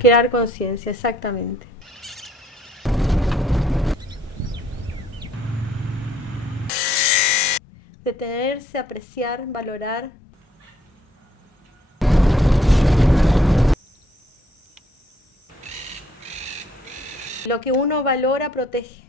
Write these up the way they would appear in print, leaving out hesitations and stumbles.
Crear conciencia, exactamente. Detenerse, apreciar, valorar. Lo que uno valora, protege.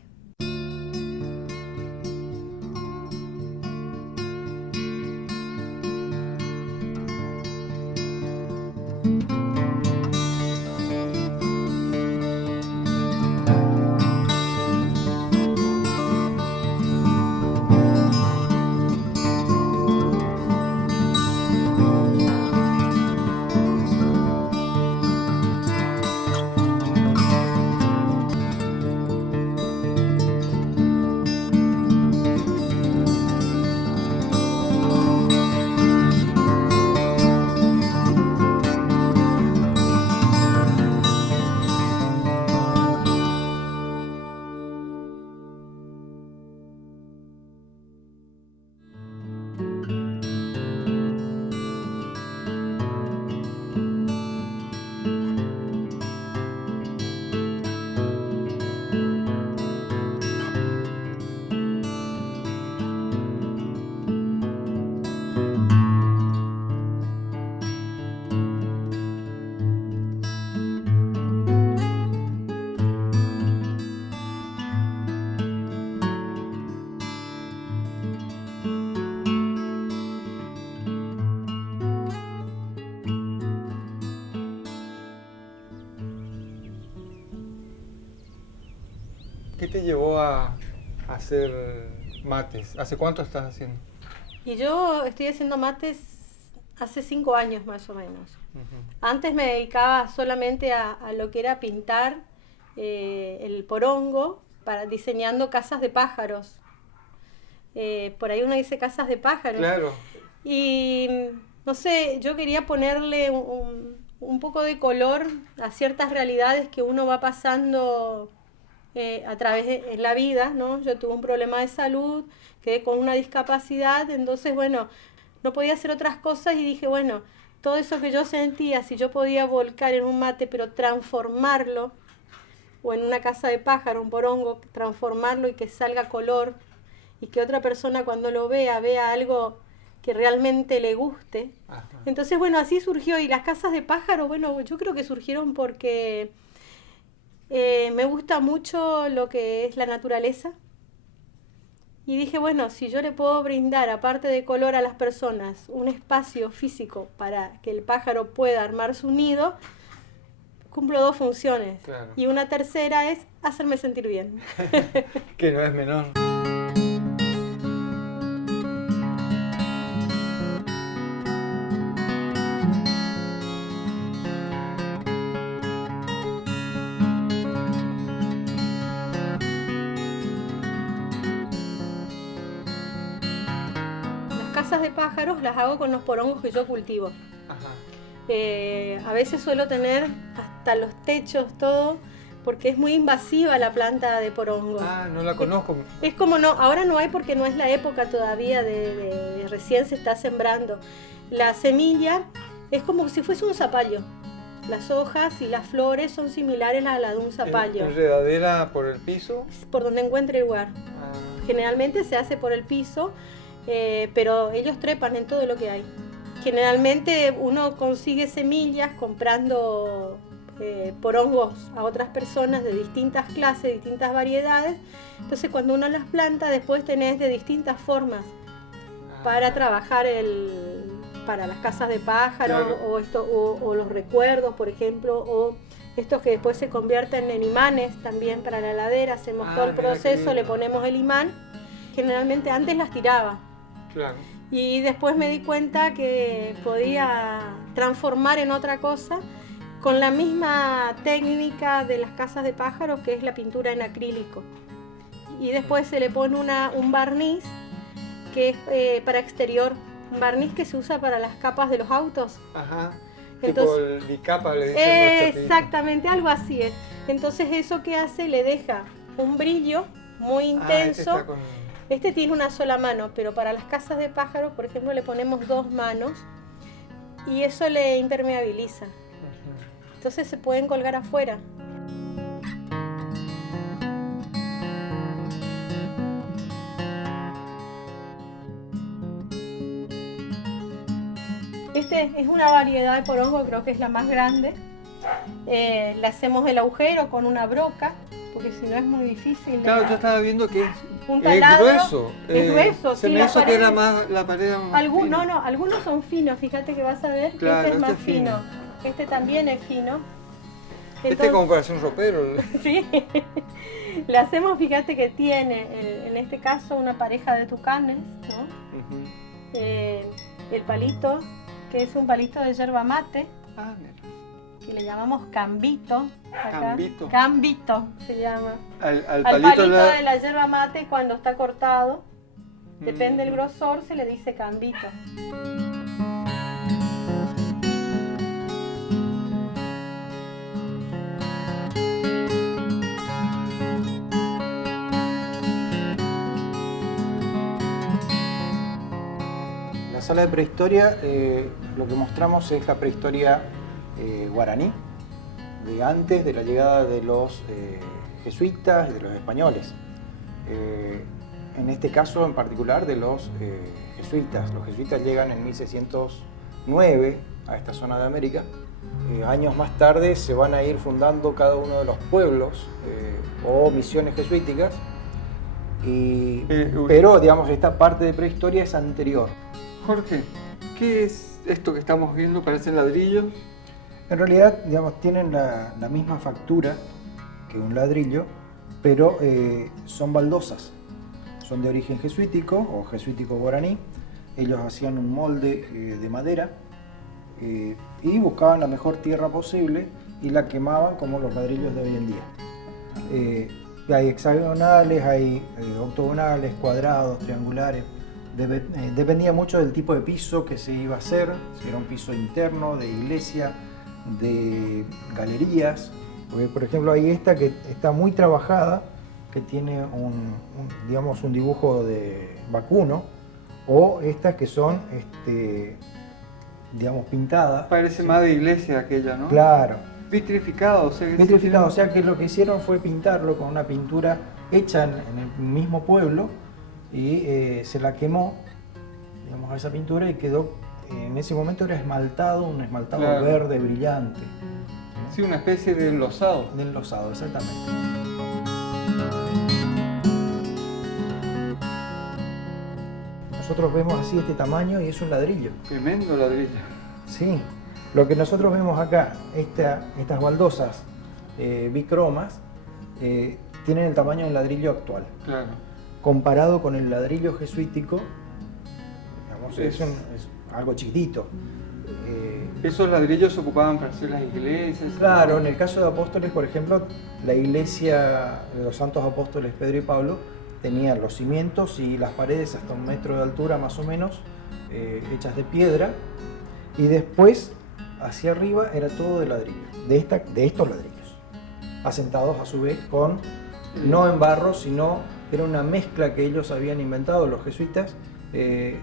¿Qué te llevó a hacer mates? ¿Hace cuánto estás haciendo? Y yo estoy haciendo mates hace 5 años más o menos. Antes me dedicaba solamente a lo que era pintar el porongo, diseñando casas de pájaros. Por ahí uno dice casas de pájaros. Claro. Y no sé, yo quería ponerle un poco de color a ciertas realidades que uno va pasando a través de la vida, ¿no? Yo tuve un problema de salud, quedé con una discapacidad, entonces, bueno, no podía hacer otras cosas y dije, bueno, todo eso que yo sentía, si yo podía volcar en un mate, pero transformarlo, o en una casa de pájaro, un porongo, transformarlo y que salga color, y que otra persona cuando lo vea algo que realmente le guste. Ajá. Entonces, bueno, así surgió. Y las casas de pájaro, bueno, yo creo que surgieron porque me gusta mucho lo que es la naturaleza. Y dije, bueno, si yo le puedo brindar, aparte de color a las personas, un espacio físico para que el pájaro pueda armar su nido, cumplo 2 funciones. Claro. Y una tercera es hacerme sentir bien. Que no es menor. Casas de pájaros las hago con los porongos que yo cultivo. Ajá. A veces suelo tener hasta los techos, todo, porque es muy invasiva la planta de porongo. Ah, no la conozco. Es como no, ahora no hay porque no es la época todavía de recién se está sembrando. La semilla es como si fuese un zapallo. Las hojas y las flores son similares a la de un zapallo. ¿Enredadera por el piso? Por donde encuentre el lugar. Generalmente se hace por el piso. Pero ellos trepan en todo lo que hay. Generalmente uno consigue semillas comprando porongos a otras personas de distintas clases, distintas variedades. Entonces cuando uno las planta, después tenés de distintas formas para trabajar para las casas de pájaros, claro. o los recuerdos, por ejemplo, o estos que después se convierten en imanes también para la heladera. Hacemos todo el proceso, le ponemos el imán. Generalmente antes las tiraba. Claro. Y después me di cuenta que podía transformar en otra cosa con la misma técnica de las casas de pájaros, que es la pintura en acrílico. Y después se le pone un barniz que es para exterior, un barniz que se usa para las capas de los autos. Ajá. Entonces, tipo el bicapa le dicen. Exactamente, algo así es. Entonces eso que hace, le deja un brillo muy intenso. Este tiene una sola mano, pero para las casas de pájaros, por ejemplo, le ponemos 2 manos y eso le impermeabiliza. Entonces se pueden colgar afuera. Este es una variedad de porongo, creo que es la más grande. Le hacemos el agujero con una broca, porque si no es muy difícil. Claro, yo estaba viendo que un es taladro, grueso. Es grueso, se sí, me hizo que era más la pared más fina. No, algunos son finos, fíjate que vas a ver Claro, que este es más fino. Este también es fino. Entonces, como para hacer un ropero. Sí. Le hacemos, fíjate que tiene, en este caso, una pareja de tucanes, ¿no? El palito, que es un palito de yerba mate, que le llamamos cambito. Acá. Cambito se llama. Al palito de la yerba mate, cuando está cortado, depende del grosor, se le dice cambito. En la sala de prehistoria lo que mostramos es la prehistoria guaraní, de antes de la llegada de los jesuitas y de los españoles. En este caso en particular de los jesuitas. Los jesuitas llegan en 1609 a esta zona de América. Años más tarde se van a ir fundando cada uno de los pueblos o misiones jesuíticas, pero digamos esta parte de prehistoria es anterior. Jorge, ¿qué es esto que estamos viendo? ¿Parecen ladrillos? En realidad, digamos, tienen la misma factura que un ladrillo, pero son baldosas. Son de origen jesuítico o jesuítico guaraní. Ellos hacían un molde de madera y buscaban la mejor tierra posible y la quemaban como los ladrillos de hoy en día. Hay hexagonales, hay octogonales, cuadrados, triangulares. Dependía mucho del tipo de piso que se iba a hacer, si era un piso interno, de iglesia, de galerías. Porque, por ejemplo, hay esta que está muy trabajada, que tiene digamos, un dibujo de vacuno, o estas que son digamos, pintadas. Parece ¿sí? Más de iglesia aquella, ¿no? Claro. Vitrificado, o sea que lo que hicieron fue pintarlo con una pintura hecha en el mismo pueblo y se la quemó, digamos, a esa pintura y quedó, en ese momento era esmaltado, un esmaltado claro. Verde brillante. ¿No? Sí, una especie de enlosado. De enlosado, exactamente. Nosotros vemos así este tamaño y es un ladrillo. Tremendo ladrillo. Sí. Lo que nosotros vemos acá, estas baldosas bicromas, tienen el tamaño del ladrillo actual. Claro. Comparado con el ladrillo jesuítico, digamos, es algo chiquitito. ¿Esos ladrillos se ocupaban para hacer las iglesias? Claro, en el caso de Apóstoles, por ejemplo, la iglesia de los santos apóstoles Pedro y Pablo tenía los cimientos y las paredes hasta 1 metro de altura más o menos, hechas de piedra, y después hacia arriba era todo de ladrillo, de estos ladrillos, asentados a su vez con, no en barro, sino era una mezcla que ellos habían inventado, los jesuitas, que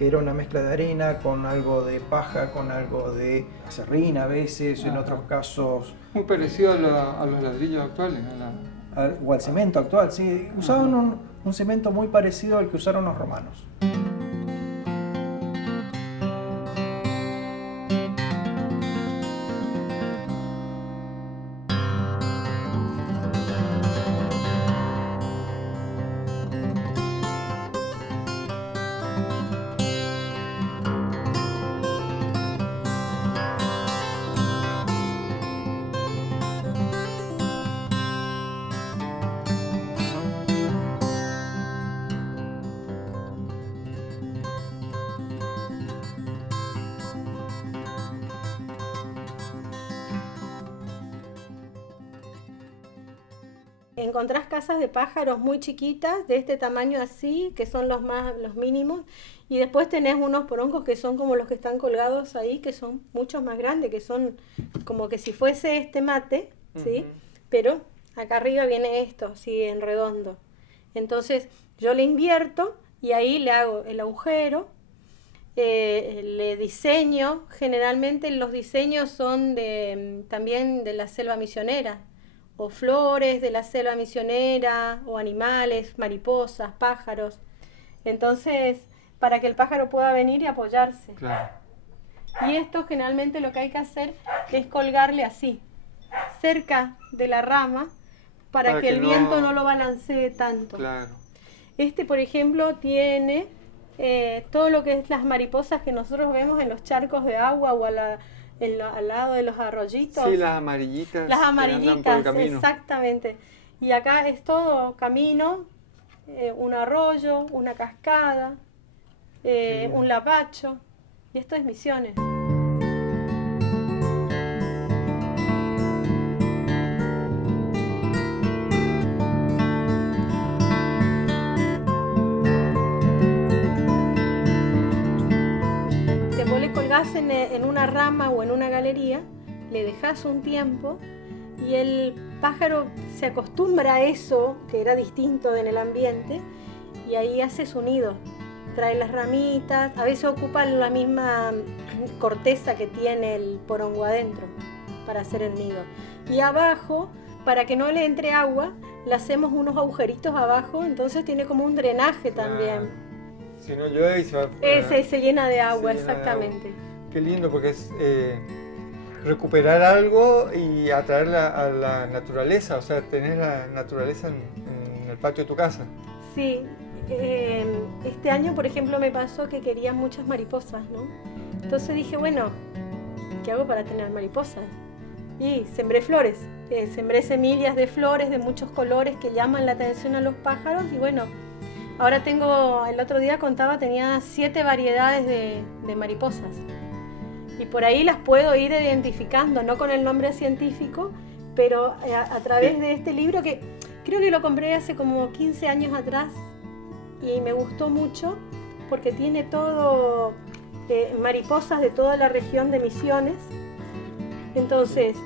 era una mezcla de arena con algo de paja, con algo de acerrín a veces, en otros casos... Muy parecido a los ladrillos actuales, o al cemento actual, sí. Usaban un cemento muy parecido al que usaron los romanos. Encontrás casas de pájaros muy chiquitas, de este tamaño así, que son los mínimos, y después tenés unos porongos que son como los que están colgados ahí, que son muchos más grandes, que son como que si fuese este mate, ¿sí? Pero acá arriba viene esto, así en redondo. Entonces yo le invierto y ahí le hago el agujero, le diseño. Generalmente los diseños son también de la selva misionera, o flores de la selva misionera, o animales, mariposas, pájaros. Entonces, para que el pájaro pueda venir y apoyarse. Claro. Y esto generalmente lo que hay que hacer es colgarle así, cerca de la rama, para que el viento no lo balancee tanto. Claro. Este, por ejemplo, tiene todo lo que es las mariposas que nosotros vemos en los charcos de agua o al lado de los arroyitos. Sí, las amarillitas. Las que andan por el amarillitas, camino. exactamente. Y acá es todo camino, un arroyo, una cascada, un lavacho. Y esto es Misiones. Vos le colgás en una rama o en una galería, le dejás un tiempo y el pájaro se acostumbra a eso, que era distinto en el ambiente, y ahí hace su nido. Trae las ramitas, a veces ocupan la misma corteza que tiene el porongo adentro para hacer el nido. Y abajo, para que no le entre agua, le hacemos unos agujeritos abajo, entonces tiene como un drenaje también. Si no llueve y se va. Se llena de agua, se llena de exactamente. agua. Qué lindo, porque es recuperar algo y atraerla a la naturaleza, o sea, tener la naturaleza en el patio de tu casa. Sí, este año, por ejemplo, me pasó que quería muchas mariposas, ¿no? Entonces dije, bueno, ¿qué hago para tener mariposas? Y sembré flores, sembré semillas de flores de muchos colores que llaman la atención a los pájaros y bueno, ahora tengo, el otro día contaba, tenía 7 variedades de mariposas y por ahí las puedo ir identificando, no con el nombre científico, pero a través de este libro que creo que lo compré hace como 15 años atrás y me gustó mucho porque tiene todo mariposas de toda la región de Misiones. Entonces,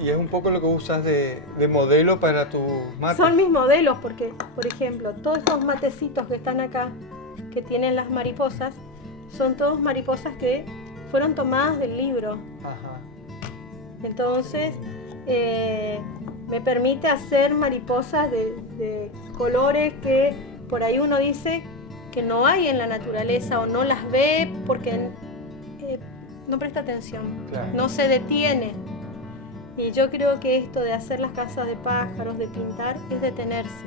y es un poco lo que usas de modelo para tu mate. Son mis modelos porque, por ejemplo, todos estos matecitos que están acá, que tienen las mariposas, son todos mariposas que fueron tomadas del libro. Ajá. Entonces, me permite hacer mariposas de colores que por ahí uno dice que no hay en la naturaleza o no las ve porque no presta atención, Claro. no se detiene. Y yo creo que esto de hacer las casas de pájaros, de pintar, es detenerse,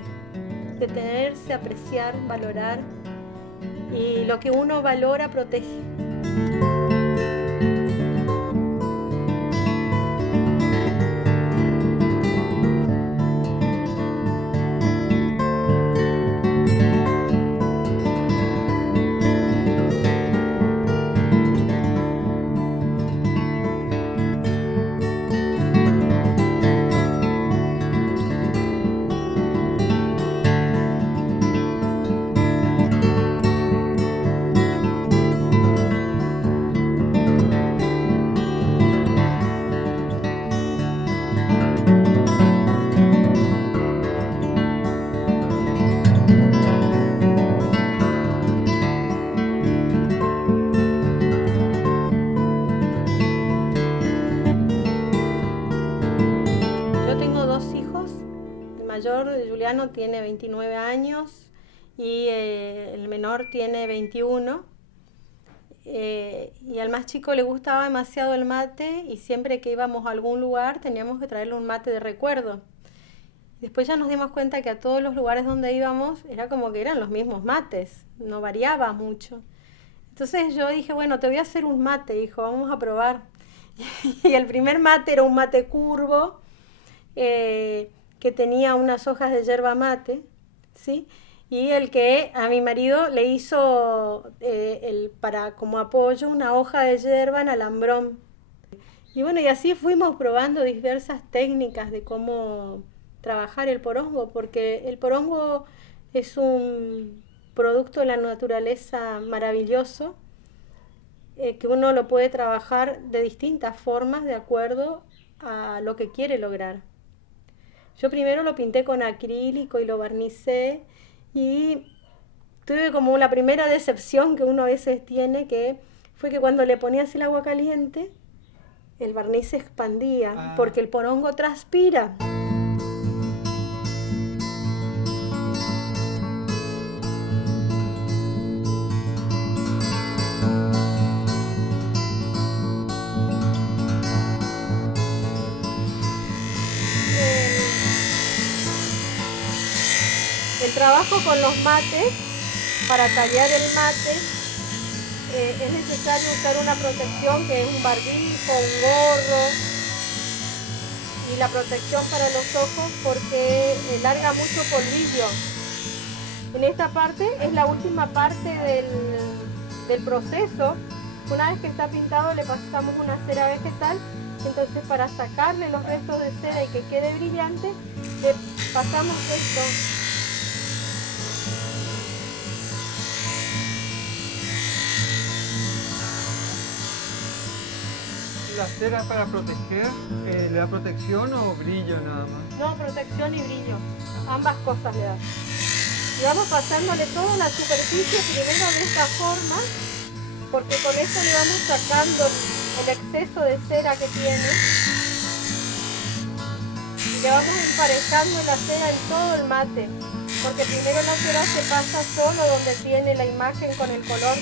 apreciar, valorar, y lo que uno valora protege. Juliano tiene 29 años y el menor tiene 21. Y al más chico le gustaba demasiado el mate y siempre que íbamos a algún lugar teníamos que traerle un mate de recuerdo. Después ya nos dimos cuenta que a todos los lugares donde íbamos era como que eran los mismos mates, no variaba mucho. Entonces yo dije, bueno, te voy a hacer un mate, hijo, vamos a probar. Y el primer mate era un mate curvo, que tenía unas hojas de yerba mate, ¿sí? Y el que a mi marido le hizo para como apoyo una hoja de yerba en alambrón. Y bueno, y así fuimos probando diversas técnicas de cómo trabajar el porongo, porque el porongo es un producto de la naturaleza maravilloso, que uno lo puede trabajar de distintas formas de acuerdo a lo que quiere lograr. Yo primero lo pinté con acrílico y lo barnicé y tuve como la primera decepción que uno a veces tiene, que fue que cuando le ponías el agua caliente, el barniz se expandía, porque el porongo transpira. El trabajo con los mates, para tallar el mate, es necesario usar una protección que es un barbijo, un gorro y la protección para los ojos porque larga mucho polvillo. En esta parte es la última parte del proceso. Una vez que está pintado le pasamos una cera vegetal, entonces para sacarle los restos de cera y que quede brillante, le pasamos esto. ¿La cera para proteger le da protección o brillo nada más? No, protección y brillo. Ambas cosas le dan. Y vamos pasándole toda la superficie primero de esta forma, porque con eso le vamos sacando el exceso de cera que tiene. Y le vamos emparejando la cera en todo el mate, porque primero la cera se pasa solo donde tiene la imagen con el color.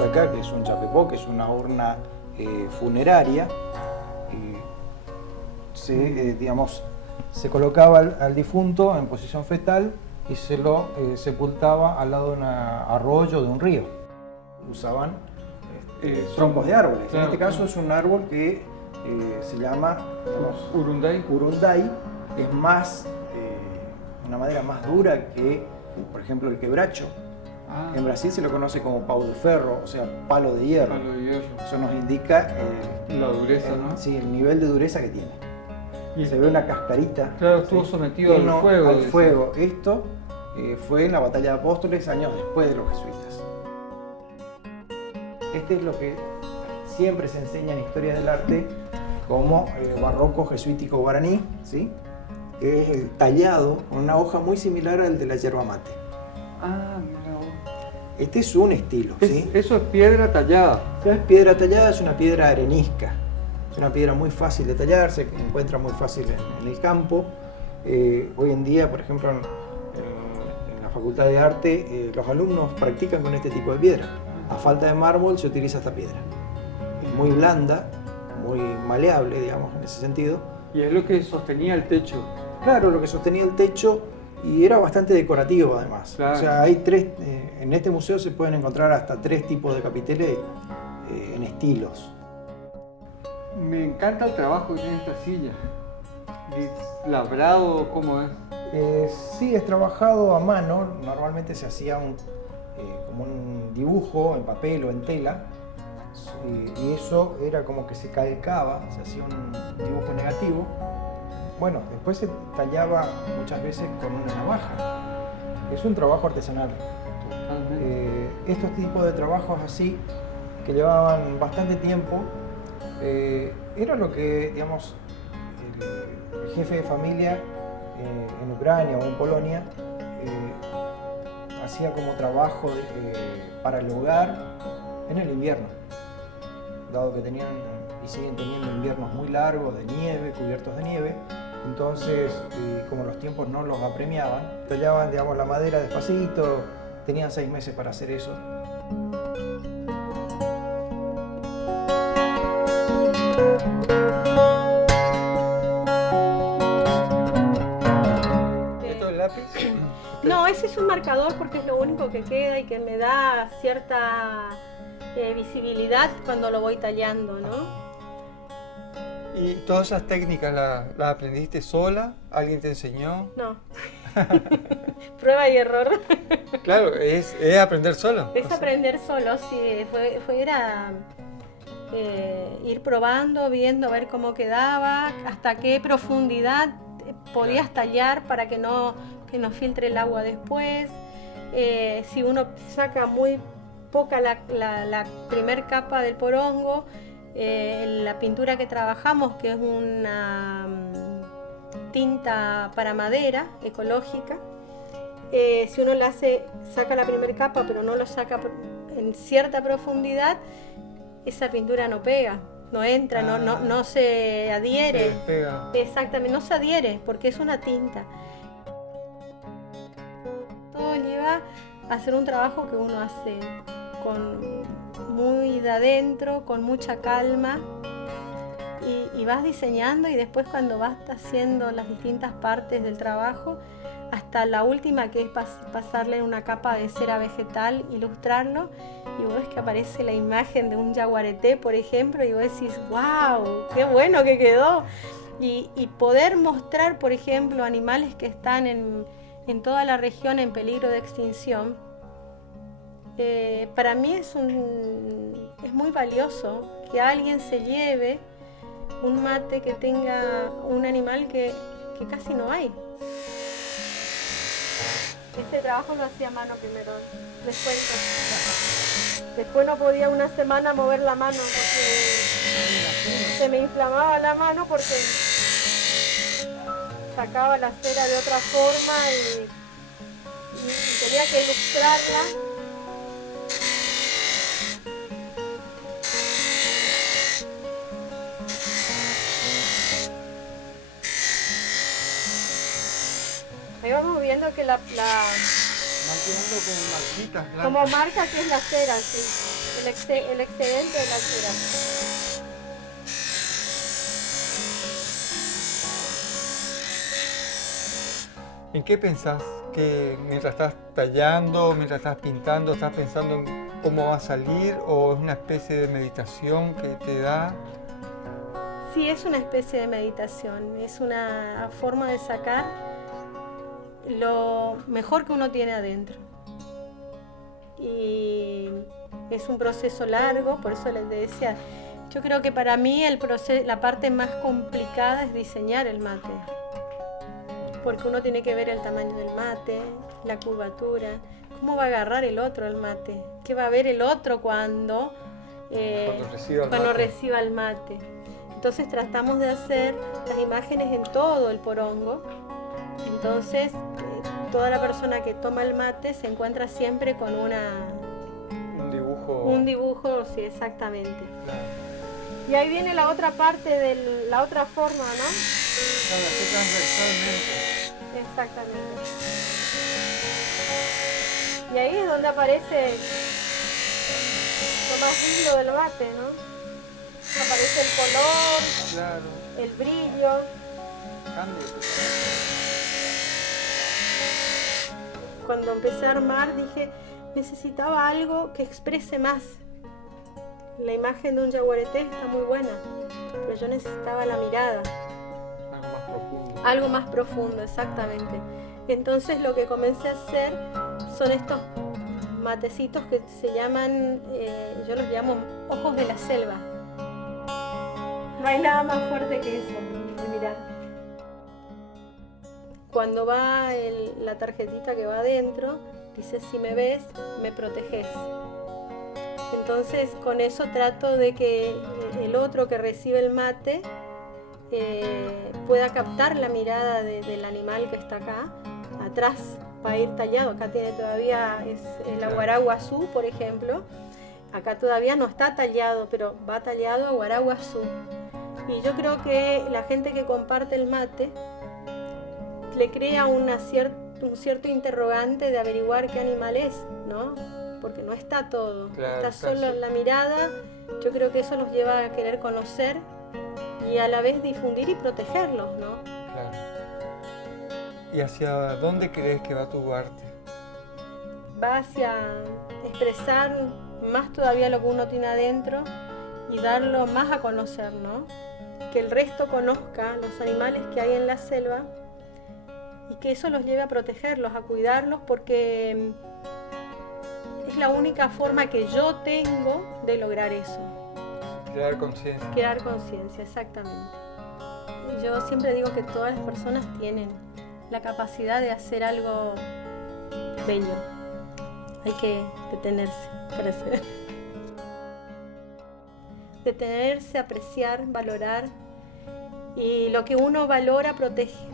Acá, que es un chapepó, que es una urna funeraria, se colocaba al difunto en posición fetal y se lo sepultaba al lado de un arroyo, de un río. Usaban troncos de árboles. Claro, en este caso es un árbol que se llama urunday. Es más, una madera más dura que, por ejemplo, el quebracho. En Brasil se lo conoce como pau de ferro, o sea, palo de hierro. Eso nos indica la dureza, ¿no? Sí, el nivel de dureza que tiene. Y se ve una cascarita. Claro, estuvo sometido al fuego. Al fuego. Esto fue en la batalla de Apóstoles, años después de los jesuitas. Este es lo que siempre se enseña en historia del arte como barroco jesuítico guaraní, ¿sí? Que es el tallado con una hoja muy similar al de la yerba mate. Mira vos. Este es un estilo, ¿sí? Eso es piedra tallada. Es piedra tallada, es una piedra arenisca. Es una piedra muy fácil de tallar, se encuentra muy fácil en el campo. Hoy en día, por ejemplo, en la Facultad de Arte, los alumnos practican con este tipo de piedra. A falta de mármol se utiliza esta piedra. Es muy blanda, muy maleable, digamos, en ese sentido. Y es lo que sostenía el techo. Claro, lo que sostenía el techo. Y era bastante decorativo además. Claro. O sea, hay tres, en este museo se pueden encontrar hasta 3 tipos de capiteles en estilos. Me encanta el trabajo que tiene esta silla. ¿Es labrado? ¿Cómo es? Sí, es trabajado a mano. Normalmente se hacía como un dibujo en papel o en tela. Y eso era como que se calcaba, se hacía un dibujo negativo. Bueno, después se tallaba muchas veces con una navaja. Es un trabajo artesanal. Estos tipos de trabajos así, que llevaban bastante tiempo, era lo que, digamos, el jefe de familia en Ucrania o en Polonia hacía como trabajo para el hogar en el invierno, dado que tenían y siguen teniendo inviernos muy largos, de nieve, cubiertos de nieve. Entonces, como los tiempos no los apremiaban, tallaban, digamos, la madera despacito, tenían 6 meses para hacer eso. ¿Esto es lápiz? No, ese es un marcador porque es lo único que queda y que me da cierta visibilidad cuando lo voy tallando, ¿no? ¿Y todas esas técnicas las aprendiste sola? ¿Alguien te enseñó? No. Prueba y error. Claro, es aprender solo. Es aprender solo, sí. Era ir probando, viendo, ver cómo quedaba, hasta qué profundidad podías tallar para que no filtre el agua después. Si uno saca muy poca la primer capa del porongo, la pintura que trabajamos, que es una tinta para madera ecológica, si uno saca la primera capa pero no lo saca en cierta profundidad, esa pintura no pega, no entra, no se adhiere. Exactamente, no se adhiere porque es una tinta. Todo lleva a hacer un trabajo que uno hace muy de adentro, con mucha calma, y vas diseñando, y después cuando vas haciendo las distintas partes del trabajo, hasta la última, que es pasarle una capa de cera vegetal, ilustrarlo, y vos ves que aparece la imagen de un yaguareté, por ejemplo, y vos decís, ¡wow! ¡Qué bueno que quedó! Y poder mostrar, por ejemplo, animales que están en toda la región en peligro de extinción, para mí es muy valioso que alguien se lleve un mate que tenga un animal que casi no hay. Este trabajo lo hacía a mano primero, después no podía una semana mover la mano porque se me inflamaba la mano, porque sacaba la cera de otra forma y tenía que ilustrarla. Ahí vamos viendo que Van quedando como marquitas blancas. como marca que es la cera, sí, el excedente de la cera. ¿En qué pensás? ¿Que mientras estás tallando, mientras estás pintando, estás pensando en cómo va a salir, o es una especie de meditación que te da? Sí, es una especie de meditación, es una forma de sacar lo mejor que uno tiene adentro. Y es un proceso largo, por eso les decía, yo creo que para mí la parte más complicada es diseñar el mate. Porque uno tiene que ver el tamaño del mate, la curvatura, cómo va a agarrar el otro el mate, qué va a ver el otro cuando reciba el mate. Entonces tratamos de hacer las imágenes en todo el porongo. Entonces toda la persona que toma el mate se encuentra siempre con un dibujo, sí, exactamente. Claro. Y ahí viene la otra parte de la otra forma, ¿no? Claro, hacer transversalmente. Exactamente. Y ahí es donde aparece lo más lindo del mate, ¿no? Aparece el color, Claro. el brillo. Cambio. Cuando empecé a armar dije, necesitaba algo que exprese más. La imagen de un yaguareté está muy buena, pero yo necesitaba la mirada. Algo más profundo. Algo más profundo, exactamente. Entonces lo que comencé a hacer son estos matecitos que se llaman, yo los llamo ojos de la selva. No hay nada más fuerte que eso, de mirar. Cuando va la tarjetita que va adentro, dice, si me ves, me proteges. Entonces con eso trato de que el otro que recibe el mate pueda captar la mirada del animal que está acá. Atrás va a ir tallado, acá tiene todavía el aguaraguazú, por ejemplo. Acá todavía no está tallado, pero va tallado aguaraguazú. Y yo creo que la gente que comparte el mate le crea un cierto interrogante de averiguar qué animal es, ¿no? Porque no está todo, claro, está solo la mirada. Yo creo que eso los lleva a querer conocer y a la vez difundir y protegerlos, ¿no? Claro. ¿Y hacia dónde crees que va tu arte? Va hacia expresar más todavía lo que uno tiene adentro y darlo más a conocer, ¿no? Que el resto conozca los animales que hay en la selva y que eso los lleve a protegerlos, a cuidarlos, porque es la única forma que yo tengo de lograr eso. Crear conciencia. Crear conciencia, exactamente. Y yo siempre digo que todas las personas tienen la capacidad de hacer algo bello. Hay que detenerse para hacer. Detenerse, apreciar, valorar. Y lo que uno valora, protege.